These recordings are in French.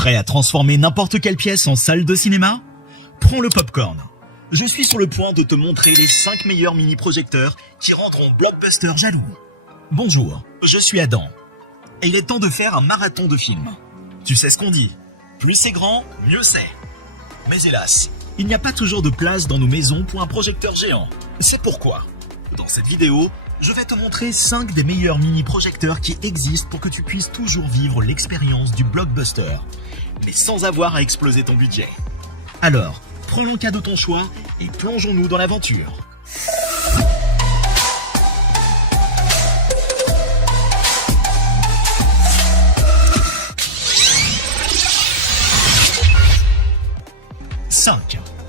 Prêt à transformer n'importe quelle pièce en salle de cinéma? Prends le popcorn. Je suis sur le point de te montrer les 5 meilleurs mini-projecteurs qui rendront Blockbuster jaloux. Bonjour, je suis Adam. Et il est temps de faire un marathon de films. Tu sais ce qu'on dit, plus c'est grand, mieux c'est. Mais hélas, il n'y a pas toujours de place dans nos maisons pour un projecteur géant. C'est pourquoi, dans cette vidéo, je vais te montrer 5 des meilleurs mini-projecteurs qui existent pour que tu puisses toujours vivre l'expérience du Blockbuster, mais sans avoir à exploser ton budget. Alors, prends l'encas de ton choix et plongeons-nous dans l'aventure.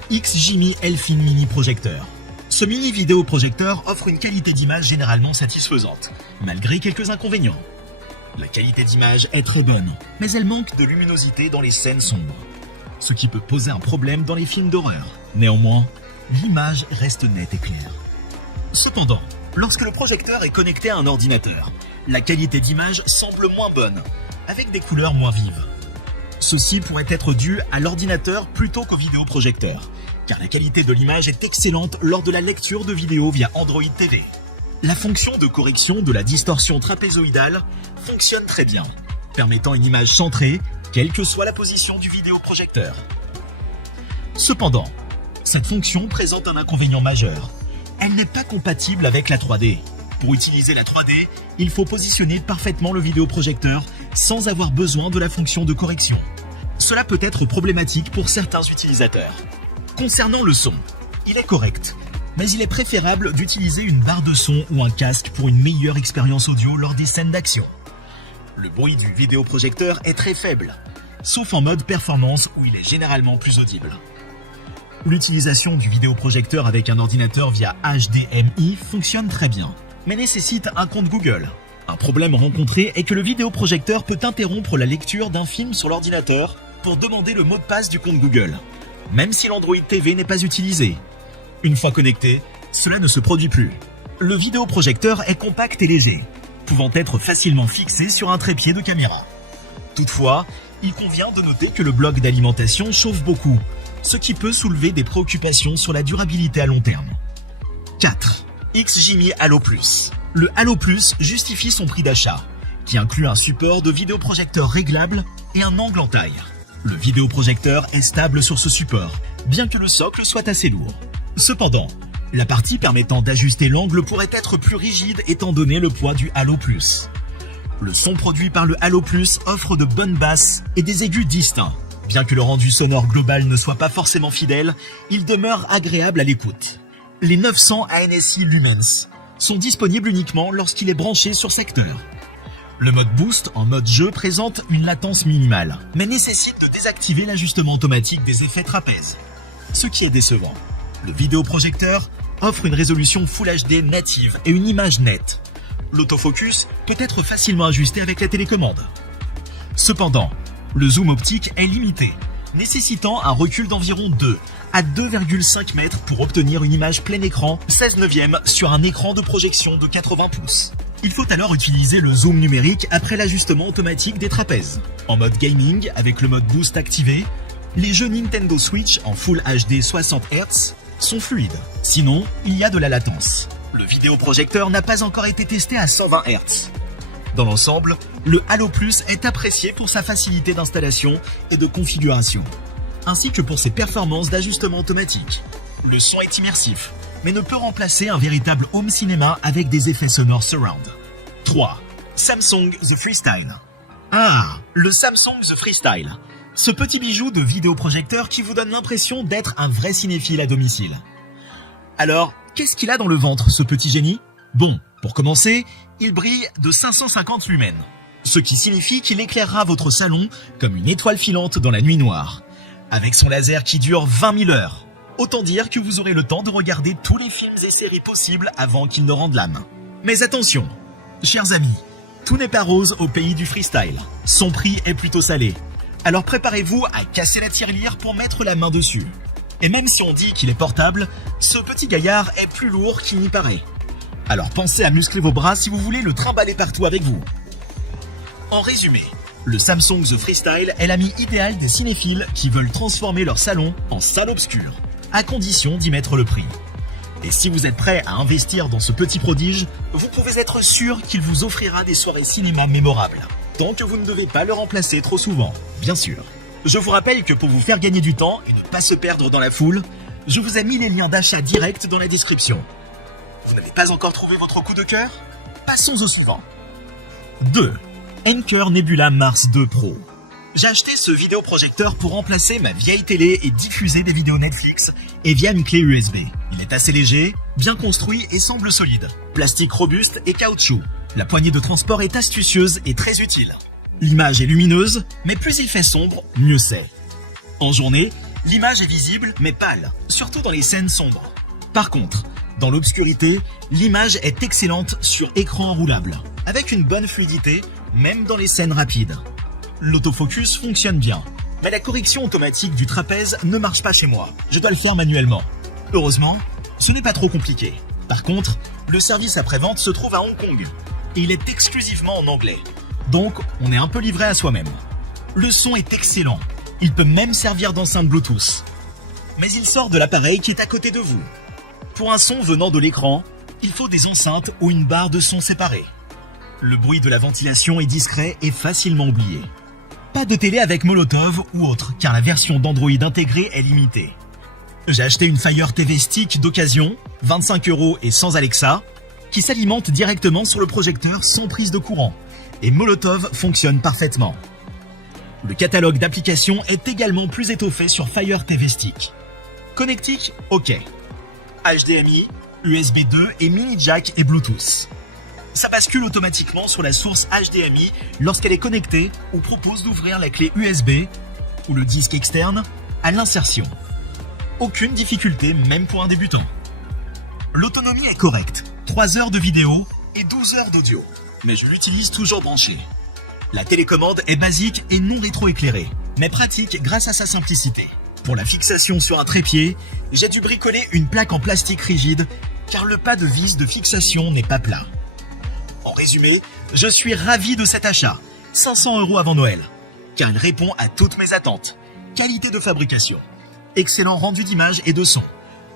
XGIMI Elfin Mini Projecteur. Ce mini vidéoprojecteur offre une qualité d'image généralement satisfaisante, malgré quelques inconvénients. La qualité d'image est très bonne, mais elle manque de luminosité dans les scènes sombres, ce qui peut poser un problème dans les films d'horreur. Néanmoins, l'image reste nette et claire. Cependant, lorsque le projecteur est connecté à un ordinateur, la qualité d'image semble moins bonne, avec des couleurs moins vives. Ceci pourrait être dû à l'ordinateur plutôt qu'au vidéoprojecteur, car la qualité de l'image est excellente lors de la lecture de vidéos via Android TV. La fonction de correction de la distorsion trapézoïdale fonctionne très bien, permettant une image centrée, quelle que soit la position du vidéoprojecteur. Cependant, cette fonction présente un inconvénient majeur. Elle n'est pas compatible avec la 3D. Pour utiliser la 3D, il faut positionner parfaitement le vidéoprojecteur sans avoir besoin de la fonction de correction. Cela peut être problématique pour certains utilisateurs. Concernant le son, il est correct, mais il est préférable d'utiliser une barre de son ou un casque pour une meilleure expérience audio lors des scènes d'action. Le bruit du vidéoprojecteur est très faible, sauf en mode performance où il est généralement plus audible. L'utilisation du vidéoprojecteur avec un ordinateur via HDMI fonctionne très bien, mais nécessite un compte Google. Un problème rencontré est que le vidéoprojecteur peut interrompre la lecture d'un film sur l'ordinateur pour demander le mot de passe du compte Google, même si l'Android TV n'est pas utilisé. Une fois connecté, cela ne se produit plus. Le vidéoprojecteur est compact et léger, pouvant être facilement fixé sur un trépied de caméra. Toutefois, il convient de noter que le bloc d'alimentation chauffe beaucoup, ce qui peut soulever des préoccupations sur la durabilité à long terme. 4. XGIMI Halo Plus. Le Halo Plus justifie son prix d'achat, qui inclut un support de vidéoprojecteur réglable et un angle en taille. Le vidéoprojecteur est stable sur ce support, bien que le socle soit assez lourd. Cependant, la partie permettant d'ajuster l'angle pourrait être plus rigide étant donné le poids du Halo Plus. Le son produit par le Halo Plus offre de bonnes basses et des aigus distincts. Bien que le rendu sonore global ne soit pas forcément fidèle, il demeure agréable à l'écoute. Les 900 ANSI Lumens sont disponibles uniquement lorsqu'il est branché sur secteur. Le mode Boost en mode jeu présente une latence minimale, mais nécessite de désactiver l'ajustement automatique des effets trapèzes, ce qui est décevant. Le vidéoprojecteur offre une résolution Full HD native et une image nette. L'autofocus peut être facilement ajusté avec la télécommande. Cependant, le zoom optique est limité, nécessitant un recul d'environ 2 à 2,5 mètres pour obtenir une image plein écran 16/9 sur un écran de projection de 80 pouces. Il faut alors utiliser le zoom numérique après l'ajustement automatique des trapèzes. En mode gaming, avec le mode Boost activé, les jeux Nintendo Switch en Full HD 60 Hz sont fluides. Sinon, il y a de la latence. Le vidéoprojecteur n'a pas encore été testé à 120 Hz. Dans l'ensemble, le Halo Plus est apprécié pour sa facilité d'installation et de configuration, ainsi que pour ses performances d'ajustement automatique. Le son est immersif, mais ne peut remplacer un véritable home cinéma avec des effets sonores surround. 3. Samsung The Freestyle. Le Samsung The Freestyle. Ce petit bijou de vidéoprojecteur qui vous donne l'impression d'être un vrai cinéphile à domicile. Alors, qu'est-ce qu'il a dans le ventre, ce petit génie? Bon, pour commencer, il brille de 550 lumens, ce qui signifie qu'il éclairera votre salon comme une étoile filante dans la nuit noire, avec son laser qui dure 20 000 heures. Autant dire que vous aurez le temps de regarder tous les films et séries possibles avant qu'ils ne rendent l'âme. Mais attention, chers amis, tout n'est pas rose au pays du freestyle. Son prix est plutôt salé. Alors préparez-vous à casser la tirelire pour mettre la main dessus. Et même si on dit qu'il est portable, ce petit gaillard est plus lourd qu'il n'y paraît. Alors pensez à muscler vos bras si vous voulez le trimballer partout avec vous. En résumé, Le Samsung The Freestyle est l'ami idéal des cinéphiles qui veulent transformer leur salon en salle obscure, à condition d'y mettre le prix. Et si vous êtes prêt à investir dans ce petit prodige, vous pouvez être sûr qu'il vous offrira des soirées cinéma mémorables. Tant que vous ne devez pas le remplacer trop souvent, bien sûr. Je vous rappelle que pour vous faire gagner du temps et ne pas se perdre dans la foule, je vous ai mis les liens d'achat directs dans la description. Vous n'avez pas encore trouvé votre coup de cœur? Passons au suivant. 2. Anker Nebula Mars 2 Pro. J'ai acheté ce vidéoprojecteur pour remplacer ma vieille télé et diffuser des vidéos Netflix et via une clé USB. Il est assez léger, bien construit et semble solide. Plastique robuste et caoutchouc. La poignée de transport est astucieuse et très utile. L'image est lumineuse, mais plus il fait sombre, mieux c'est. En journée, l'image est visible mais pâle, surtout dans les scènes sombres. Par contre, dans l'obscurité, l'image est excellente sur écran enroulable, avec une bonne fluidité, même dans les scènes rapides. L'autofocus fonctionne bien, mais la correction automatique du trapèze ne marche pas chez moi. Je dois le faire manuellement. Heureusement, ce n'est pas trop compliqué. Par contre, le service après-vente se trouve à Hong Kong, et il est exclusivement en anglais. Donc, on est un peu livré à soi-même. Le son est excellent. Il peut même servir d'enceinte Bluetooth. Mais il sort de l'appareil qui est à côté de vous. Pour un son venant de l'écran, il faut des enceintes ou une barre de son séparée. Le bruit de la ventilation est discret et facilement oublié. Pas de télé avec Molotov ou autre, car la version d'Android intégrée est limitée. J'ai acheté une Fire TV Stick d'occasion, 25 € et sans Alexa, qui s'alimente directement sur le projecteur sans prise de courant. Et Molotov fonctionne parfaitement. Le catalogue d'applications est également plus étoffé sur Fire TV Stick. Connectique, ok. HDMI, USB 2 et mini jack et Bluetooth. Ça bascule automatiquement sur la source HDMI lorsqu'elle est connectée ou propose d'ouvrir la clé USB ou le disque externe à l'insertion. Aucune difficulté, même pour un débutant. L'autonomie est correcte, 3 heures de vidéo et 12 heures d'audio, mais je l'utilise toujours branché. La télécommande est basique et non rétroéclairée, mais pratique grâce à sa simplicité. Pour la fixation sur un trépied, j'ai dû bricoler une plaque en plastique rigide car le pas de vis de fixation n'est pas plat. En résumé, je suis ravi de cet achat, 500 € avant Noël, car il répond à toutes mes attentes. Qualité de fabrication, excellent rendu d'image et de son,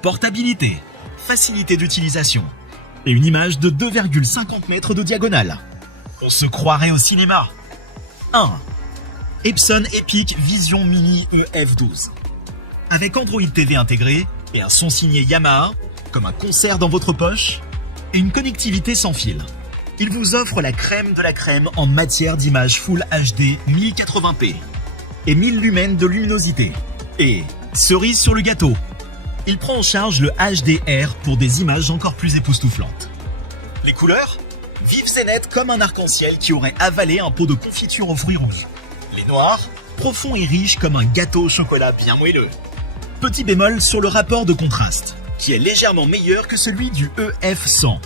portabilité, facilité d'utilisation et une image de 2,50 mètres de diagonale. On se croirait au cinéma. 1. Epson Epic Vision Mini EF12. Avec Android TV intégré et un son signé Yamaha, comme un concert dans votre poche, et une connectivité sans fil. Il vous offre la crème de la crème en matière d'image Full HD 1080p et 1000 lumens de luminosité. Et, cerise sur le gâteau, il prend en charge le HDR pour des images encore plus époustouflantes. Les couleurs ? Vives et nettes comme un arc-en-ciel qui aurait avalé un pot de confiture aux fruits rouges. Les noirs ? Profonds et riches comme un gâteau au chocolat bien moelleux. Petit bémol sur le rapport de contraste, qui est légèrement meilleur que celui du EF100,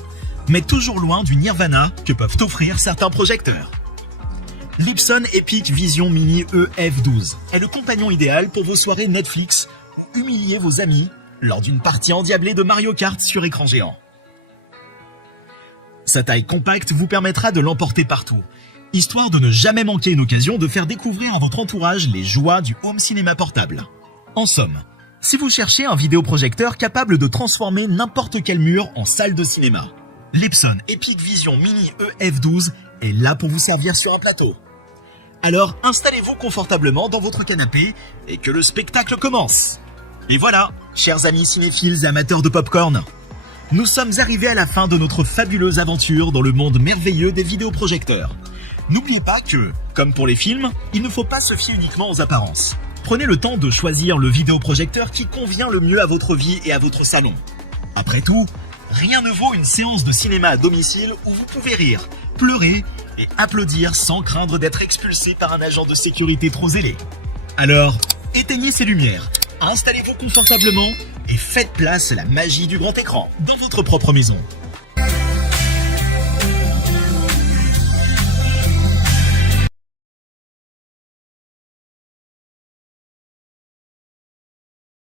mais toujours loin du Nirvana que peuvent offrir certains projecteurs. L'Epson Epic Vision Mini EF12 est le compagnon idéal pour vos soirées Netflix ou humilier vos amis lors d'une partie endiablée de Mario Kart sur écran géant. Sa taille compacte vous permettra de l'emporter partout, histoire de ne jamais manquer une occasion de faire découvrir à votre entourage les joies du home cinéma portable. En somme, si vous cherchez un vidéoprojecteur capable de transformer n'importe quel mur en salle de cinéma, l'Epson Epic Vision Mini EF12 est là pour vous servir sur un plateau. Alors installez-vous confortablement dans votre canapé et que le spectacle commence. Et voilà, chers amis cinéphiles et amateurs de popcorn, nous sommes arrivés à la fin de notre fabuleuse aventure dans le monde merveilleux des vidéoprojecteurs. N'oubliez pas que, comme pour les films, il ne faut pas se fier uniquement aux apparences. Prenez le temps de choisir le vidéoprojecteur qui convient le mieux à votre vie et à votre salon. Après tout, rien ne vaut une séance de cinéma à domicile où vous pouvez rire, pleurer et applaudir sans craindre d'être expulsé par un agent de sécurité trop zélé. Alors, éteignez ces lumières, installez-vous confortablement et faites place à la magie du grand écran dans votre propre maison.